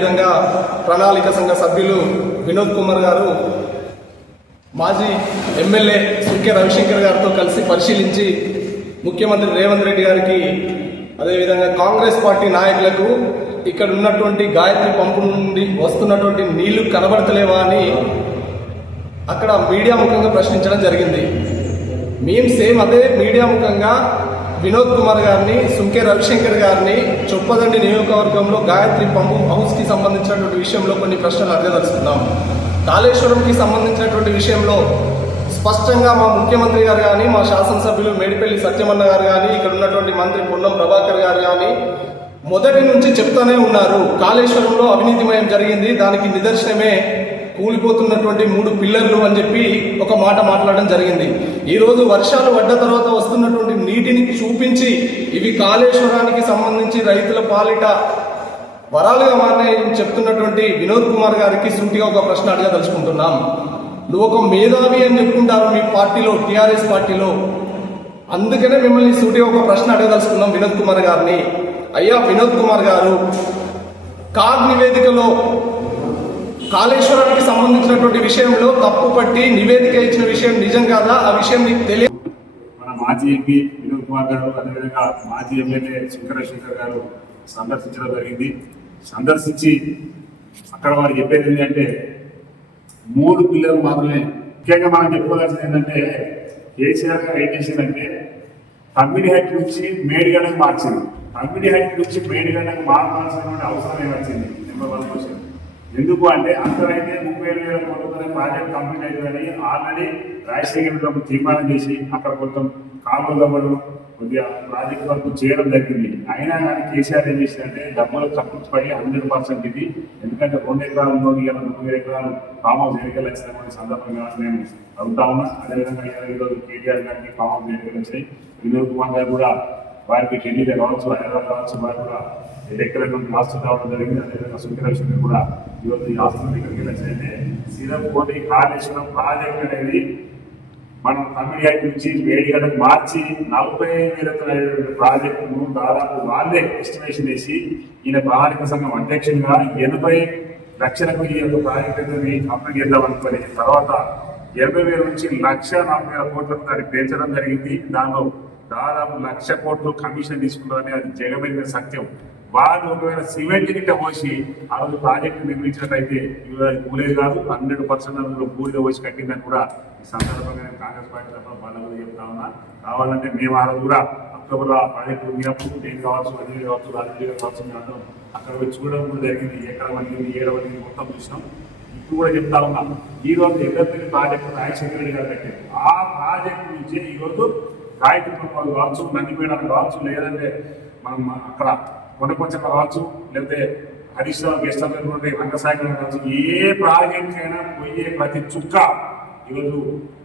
అదేవిధంగా ప్రణాళిక సంఘ సభ్యులు వినోద్ కుమార్ గారు మాజీ ఎమ్మెల్యే సుంకె రవిశంకర్ గారితో కలిసి పరిశీలించి ముఖ్యమంత్రి రేవంత్ రెడ్డి గారికి అదేవిధంగా కాంగ్రెస్ పార్టీ నాయకులకు ఇక్కడ ఉన్నటువంటి గాయత్రి పంపు నుండి వస్తున్నటువంటి నీళ్లు కనబడతలేవా అని అక్కడ మీడియా ముఖంగా ప్రశ్నించడం జరిగింది. మేము సేమ్ అదే మీడియా ముఖంగా వినోద్ కుమార్ గారిని, సుంకె రవిశంకర్ గారిని చొప్పదండి నియోజకవర్గంలో గాయత్రి పంపు హౌస్కి సంబంధించినటువంటి విషయంలో కొన్ని ప్రశ్నలు అడగదలుచుకున్నాం. కాళేశ్వరంకి సంబంధించినటువంటి విషయంలో స్పష్టంగా మా ముఖ్యమంత్రి గారు కానీ, మా శాసనసభ్యులు మేడిపల్లి సత్యమన్న గారు కానీ, ఇక్కడ ఉన్నటువంటి మంత్రి పొన్నం ప్రభాకర్ గారు కానీ మొదటి నుంచి చెప్తూనే ఉన్నారు, కాళేశ్వరంలో అవినీతిమయం జరిగింది, దానికి నిదర్శనమే కూలిపోతున్నటువంటి 3 పిల్లర్లు అని చెప్పి ఒక మాట మాట్లాడడం జరిగింది. ఈరోజు వర్షాలు పడ్డ తర్వాత వస్తున్నటువంటి నీటిని చూపించి ఇవి కాళేశ్వరానికి సంబంధించి రైతుల పాలిట వరాలుగా మారినాయని చెప్తున్నటువంటి వినోద్ కుమార్ గారికి సూటిగా ఒక ప్రశ్న అడగదలుచుకుంటున్నాం. నువ్వు ఒక మేధావి అని చెప్పుకుంటారు మీ పార్టీలో, టీఆర్ఎస్ పార్టీలో, అందుకనే మిమ్మల్ని సూటిగా ఒక ప్రశ్న అడగదలుచుకున్నాం వినోద్ కుమార్ గారిని. అయ్యా వినోద్ కుమార్ గారు, కాగ్ నివేదికలో కాళేశ్వరానికి సంబంధించినటువంటి విషయంలో తప్పు పట్టి నివేదిక ఇచ్చిన విషయం నిజం కాదా? ఆ విషయం నీకు తెలియదు. మన మాజీ ఎంపీ వినోద్ కుమార్ గారు, అదేవిధంగా మాజీ ఎమ్మెల్యే శంకర్ గారు సందర్శించడం జరిగింది. సందర్శించి అక్కడ వారు చెప్పేది ఏంటంటే 3 పిల్లలు మాత్రమే. ముఖ్యంగా మనం చెప్పుకోవాల్సింది ఏంటంటే కేసీఆర్ గారు ఏం చేసిందంటే తమ్మిడి హైట్ నుంచి మేడిగడకు మార్చింది. తమ్మిడి హైట్ నుంచి మేడిగడకు మార్చాల్సినటువంటి అవసరం ఏమొచ్చింది? Number 1 question. ఎందుకు అంటే అందరైతే 30,000 కోట్లతో ప్రాజెక్ట్ కంప్లీట్ అవుతుందని ఆల్రెడీ రాజశేఖర తీర్మానం చేసి అక్కడ కొంచెం కాలువలు కొద్దిగా ప్రాజెక్ట్ వరకు చేయడం జరిగింది. అయినా కానీ కేసీఆర్ ఏం చేసిందంటే డబ్బులు తప్పించిపోయి 100% ఇది. ఎందుకంటే 2 ఎకరాలు 3 ఎకరాలు ఫామ్ హౌస్ ఎన్నికలు వచ్చినటువంటి సందర్భంగా నేను అడుగుతా ఉన్నా. అదేవిధంగా ఈరోజు కేటీఆర్ గారికి ఫామ్ హౌస్ ఎన్నికలు వచ్చాయి. వినోద్ కుమార్ గారు కూడా వారికి ఢిల్లీలో కావచ్చు, హైదరాబాద్ కావచ్చు, వారు కూడా ఎక్కడైనా ఆస్తులు రావడం జరిగింది. అదేవిధంగా సుంకె రవిశంకర్ కూడా ఈరోజు ఈ ఆస్తులు ఇక్కడికి వచ్చాయంటే శ్రీరంకోటి కాళేశ్వరం ప్రాజెక్ట్ అనేది మనం తమిళ నుంచి వేడిగడకు మార్చి 40,000 ప్రాజెక్టును దాదాపు వాళ్ళే ఎస్టిమేషన్ వేసి ఈయన ప్రణాళిక సంఘం అధ్యక్షునిగా 80 లక్షలకు ఈ యొక్క ప్రాజెక్టు కంప్లీట్ చేద్దాం అనుకుని తర్వాత 80,000 నుంచి 1,40,000 కోట్లకు దాన్ని పెంచడం జరిగింది. దానిలో దాదాపు 1,00,000 కోట్లు కమిషన్ తీసుకుంటారని అది జగమెరిగిన సత్యం. వాళ్ళు ఒకవేళ సిమెంట్ గిట్ట పోసి ఆ రోజు ప్రాజెక్టు నిర్మించినట్టయితే కూలేదు కాదు, 100% పూర్తిగా పోసి కట్టిందని కూడా ఈ సందర్భంగా నేను కాంగ్రెస్ పార్టీ తప్ప వాళ్ళ చెప్తా ఉన్నా. కావాలంటే మేము ఆ రోజు కూడా అక్టోబర్లో ఆ ప్రాజెక్టు ఉన్నప్పుడు నేను కావచ్చు, అనిల్ కావచ్చు, రాజకీయ కావచ్చు, అందరం అక్కడ వచ్చి చూడడం కూడా జరిగింది. ఎక్కడ వండింది, ఏడవడింది మొత్తం చూసినాం. ఇప్పుడు కూడా చెప్తా ఉన్నాం, ఈ రోజు ఎగర్తిని ప్రాజెక్టు రాజశేఖర రెడ్డి గారు కట్టారు. ఆ ప్రాజెక్టు నుంచి ఈరోజు గాయత్రి పంపాలు కావచ్చు, నందిపేడాలు కావచ్చు, లేదంటే మనం అక్కడ కొండపంచం కావచ్చు, లేకపోతే హరీష్ రావు గెస్ట్ హౌస్ రంగసాగర్ కావచ్చు, ఏ ప్రాజెక్ట్ అయినా పోయే ప్రతి చుక్క ఈరోజు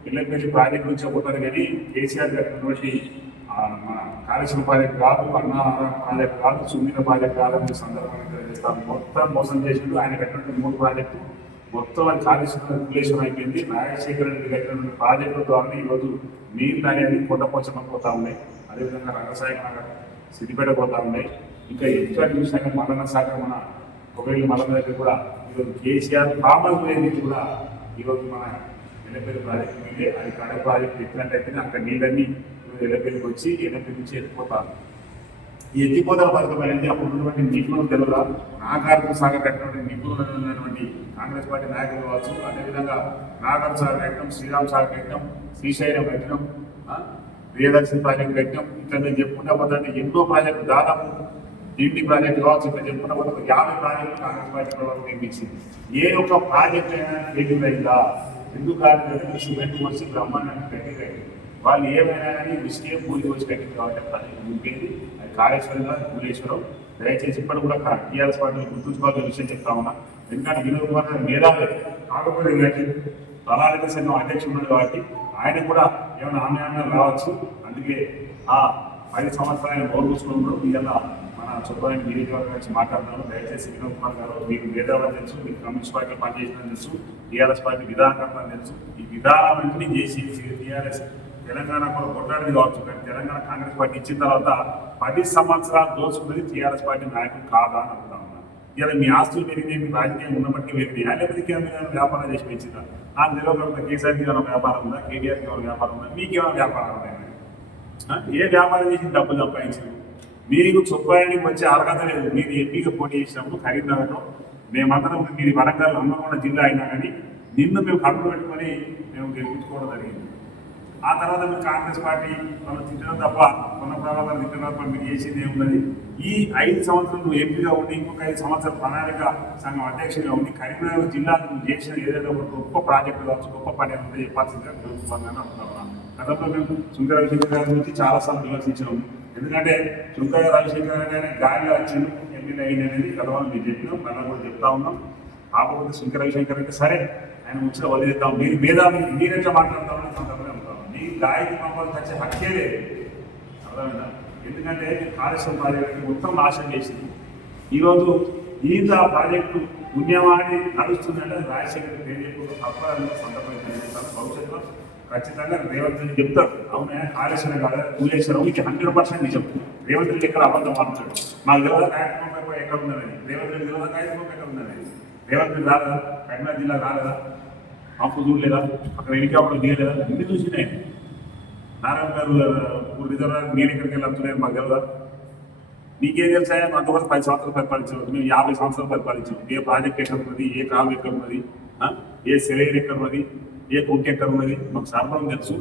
ఎల్లపల్లి ప్రాజెక్ట్ నుంచి పోతారు. కానీ కేసీఆర్ కట్టినటువంటి మన కాళేశ్వరం ప్రాజెక్ట్ కాదు, అన్నారం ప్రాజెక్ట్ కాదు, సుందర ప్రాజెక్ట్ కాదని సందర్భంగా చేస్తాను. మొత్తం మోసం చేసిండు. ఆయన కట్టినటువంటి 3 ప్రాజెక్టు మొత్తం అది కాళేశ్వరం రిలేషన్ అయిపోయింది. రాజశేఖర రెడ్డి కట్టినటువంటి ప్రాజెక్టుల ద్వారా ఈరోజు నీళ్ళు అనేది కొండపంచం పోతా ఉన్నాయి. అదేవిధంగా రంగసాగర్ సిద్దిపేట పోతా ఉన్నాయి. ఇంకా ఎక్కడ చూసినా కానీ మల్లన్న సాగర్ మన ఒకవేళ మల్లన్న దగ్గర కూడా ఈరోజు కేసీఆర్ కామన్ అనేది కూడా ఈరోజు మన ఎల్లపల్లి ప్రాజెక్టు మీదే అది కడప ప్రాజెక్టు ఎత్తినట్టయితే అక్కడ నీళ్ళన్నీ ఎల్లపల్లికి వచ్చి ఎల్లపల్లి నుంచి ఎత్తిపోతారు. ఈ ఎత్తిపోతల పథకం అనేది అప్పుడు ఉన్నటువంటి నిపుణులు తెలుగులా నాగార్జున సాగర్ కట్టినటువంటి నిపుణులు ఉన్నటువంటి కాంగ్రెస్ పార్టీ నాయకులు కావచ్చు, అదేవిధంగా నాగార్జున సాగర్ కట్టడం, శ్రీరామ్ సాగర్ కట్టడం, శ్రీశైలం కట్టడం, ప్రియదర్శిని ప్రాజెక్టు కట్టడం, ఇక్కడ నేను చెప్పుకుంటా పోతుంటే ఎన్నో ప్రాజెక్టులు దాదాపు ఇంటి ప్రాజెక్టు కావచ్చు, ఇక్కడ చెప్పుకున్న పోతే 50 ప్రాజెక్టులు కాంగ్రెస్ పార్టీ ప్రభుత్వం నిర్మించింది. ఏ ఒక్క ప్రాజెక్ట్ అయినా ఫెయిల్ అయిందా? ఎందుకు కాదు సిమెంట్ వచ్చి బ్రహ్మాండాన్ని కట్టి వాళ్ళు ఏమైనా కానీ విషయం పూర్తి వచ్చి కట్టింది కాబట్టి ప్రాజెక్టు ముగిపోయింది. అది కాళేశ్వరంగా భువనేశ్వరం. దయచేసి ఇప్పుడు కూడా టీఆర్ఎస్ పార్టీ గుర్తుంచుకోవాల్సిన విషయం చెప్తా ఉన్నా. ఎందుకంటే వినోద్ కుమార్ మేధావి కాకపోతే ఏంటంటే ప్రణాళిక సంఘం అధ్యక్షుడు ఉన్నాడు కాబట్టి ఆయన కూడా ఏమైనా ఆమె రావచ్చు. అందుకే ఆ 10 సంవత్సరాలు ఆయన నోరు కూర్చుకున్నప్పుడు ఇవాళ మన చొప్పని నియోజకవర్గం నుంచి మాట్లాడుతున్నాను. దయచేసి వినోద్ కుమార్ గారు మీకు మేధావులు తెలుసు, మీకు కమ్యూనిస్ట్ పార్టీ పనిచేసిన తెలుసు, టీఆర్ఎస్ పార్టీ విధానకర్త తెలుసు. ఈ విధానాలన్నీ చేసి టీఆర్ఎస్ తెలంగాణ కూడా కొట్లాడింది కావచ్చు, కానీ తెలంగాణ కాంగ్రెస్ పార్టీ ఇచ్చిన తర్వాత 10 సంవత్సరాలు దోచుకున్నది టీఆర్ఎస్ పార్టీ నాయకులు కాదా అని అడుగుతా ఉన్నారు. ఇలా మీ ఆస్తులు పెరిగినాయి, మీ రాజకీయం ఉన్నప్పటికీ పెరిగినాయి, లేకపోతే ఇంకేమైనా వ్యాపారం చేసి పెంచిందా? నాకు తెలియకుండా కేసీఆర్కి ఏమైనా వ్యాపారం ఉందా, కేటీఆర్కి ఏమైనా వ్యాపారం ఉందా, మీకేమైనా వ్యాపారం ఉందా? ఏ వ్యాపారం చేసి డబ్బులు సంపాదించారు? మీకు చొప్పాయనికి వచ్చే అర్హత లేదు. మీరు ఎంపీగా పోటీ చేసినప్పుడు కరీంనగర్లో మేమందరం మీది వరంగల్ హన్మకొండ జిల్లా అయినా కానీ నిన్ను మేము కడుపు పెట్టుకొని మేము గెలిపించుకోవడం జరిగింది. ఆ తర్వాత మీరు కాంగ్రెస్ పార్టీ మనం తిట్టడం తప్ప కొన్న ప్రాంతాలు తిట్టడం తప్ప మీరు చేసింది ఏమున్నది? ఈ 5 సంవత్సరాలు నువ్వు ఎంపీగా ఉండి ఇంకొక 5 సంవత్సరాలు ప్రణాళిక సంఘం అధ్యక్షుడిగా ఉండి కరీంనగర్ జిల్లాకు నువ్వు చేసిన ఏదైనా ఒక గొప్ప ప్రాజెక్టు కావచ్చు, గొప్ప పని ఉంటే చెప్పాల్సిందిగా తెలుసుకున్నాను అనుకుంటున్నాను. గతంలో మేము శంకర రవిశంకర్ గారి గురించి చాలాసార్లు విమర్శించాము. ఎందుకంటే శంకర రవిశంకర్ గారి గాలిలో వచ్చిండు ఎమ్మెల్యే అయింది అనేది గతంలో మీరు చెప్పినాం, మనం కూడా చెప్తా ఉన్నాం. కాకపోతే శంకర రవిశంకర్ అంటే సరే ఆయన ముచ్చట వదిలేద్దాం, మీరు మేధావి, మీరెట్లా మాట్లాడతామని సందర్భంగా ఉంటాం. మీ గాయకి మమ్మల్ని వచ్చే హక్కే లేదు, అర్థమైందా? ఎందుకంటే కాళేశ్వరం ప్రాజెక్టు మొత్తం నాశనం చేసింది. ఈరోజు ఈత ప్రాజెక్టు పుణ్యమాని నడుస్తుందంటే రాజశేఖర్ పేరు చెప్పి తప్పని సందర్భంగా తెలియజేస్తాను. భవిష్యత్తులో ఖచ్చితంగా రేవంత్ రెడ్డి చెప్తారు, అవునా కాళేశ్వరం కాదు కూలేశ్వరం, మీకు 100% నిజం. రేవంత్ రెడ్డి ఎక్కడ అబద్ధం మాట్లాడు, మాకు తెలియదా కార్యక్రమం ఎక్కడ ఉందని, రేవంత్ రెడ్డి తెలియదా కార్యక్రమం ఎక్కడ ఉందని, రేవంత్ రెడ్డి రాలేదా, కరీంనగర్ జిల్లా రాలేదా, మాకు చూడలేదా, అక్కడ హెలికాప్టర్ దిగలేదా, ఇన్ని చూసినాయి. నారాయణ గారు రిజర్వ్ నేను ఎక్కడికి వెళ్ళి మాకు తెలియదా? మీకేం తెలుసా? అంతవరకు 10 సంవత్సరాలు పరిపాలించాం, మేము 50 సంవత్సరాలు పరిపాలించాం. ఏ ప్రాజెక్ట్ ఎక్కడ ఉన్నది, ఏ కాలం ఎక్కడ ఉన్నది, ఏ సెలైర్ ఎక్కడ ఉన్నది, ఏ కుంటి ఎక్కడ ఉన్నది మాకు సర్వం తెలుసు.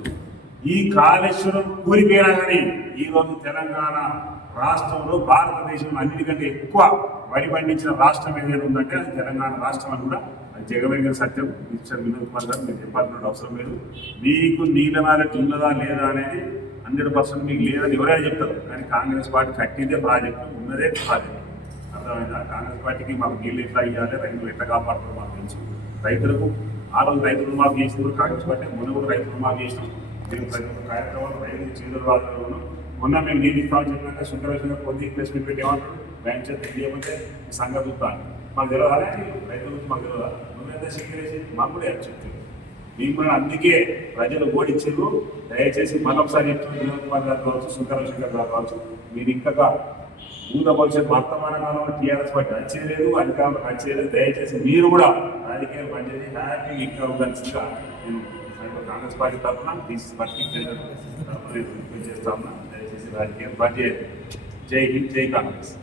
ఈ కాళేశ్వరం కూలిపోయినా కానీ ఈరోజు తెలంగాణ రాష్ట్రంలో భారతదేశంలో అన్నిటికంటే ఎక్కువ వరి పండించిన రాష్ట్రం ఏదైనా ఉందంటే అది తెలంగాణ రాష్ట్రం అని కూడా అది జగమెరిగిన సత్యం. మిస్టర్ వినోద్ కుమార్ గారు మీరు చెప్పాల్సిన అవసరం లేదు. మీకు నీళ్ళ నాలెడ్జ్ ఉన్నదా లేదా అనేది 100% మీకు లేదని ఎవరైనా చెప్తారు. కానీ కాంగ్రెస్ పార్టీ కట్టిందే ప్రాజెక్టు, ఉన్నదే ప్రాజెక్టు, అర్థమైందా? కాంగ్రెస్ పార్టీకి మాకు నీళ్ళు ఎట్లా ఇవ్వాలి, రైతులు ఎట్లా కాపాడుతారో మాకు తెలుసు. రైతులకు ఆ రోజు రైతు రుణమాఫీ చేసిన కాంగ్రెస్ పార్టీ, మొన్న కూడా రైతు రుణమాఫీ చేసినాం. మేము ప్రతి ఒక్క కార్యక్రమాలు రైతు చేతుల వాళ్ళలో ఉన్నాం. మొన్న మేము నీళ్ళు ఇస్తామని చెప్పినాక శుక్రవేశ్వరంగా కొద్ది ప్లేస్మెంట్ పెట్టేమంటారు, బ్యాంక్ చేత తెలియకపోతే సంగతి చూస్తాను. మాకు తెలియదా రైతుల గురించి? మాకు తెలియదా? నువ్వెంత శక్తి మాకు కూడా చెప్తుంది. మీకు కూడా అందుకే ప్రజలు ఓడించారు. దయచేసి మరొకసారి చెప్తున్నారు, వినోద్ కుమార్ గారు కావచ్చు, శంకర్ గారు కావచ్చు, మీరు ఇంకా భూత భవిష్యత్ వర్తమాన కాలంలో టీఆర్ఎస్ పార్టీ వచ్చేది లేదు, అధికారంలో వచ్చేది లేదు. దయచేసి మీరు కూడా రాజకీయాలు పనిచేసి హ్యాపీ ఇంకా ఉండాల్సిందిగా నేను కాంగ్రెస్ పార్టీ తరఫున రిక్వెస్ట్ చేస్తా ఉన్నా. దయచేసి రాజకీయాలు పనిచేయండి. జై హింద్, జై కాంగ్రెస్.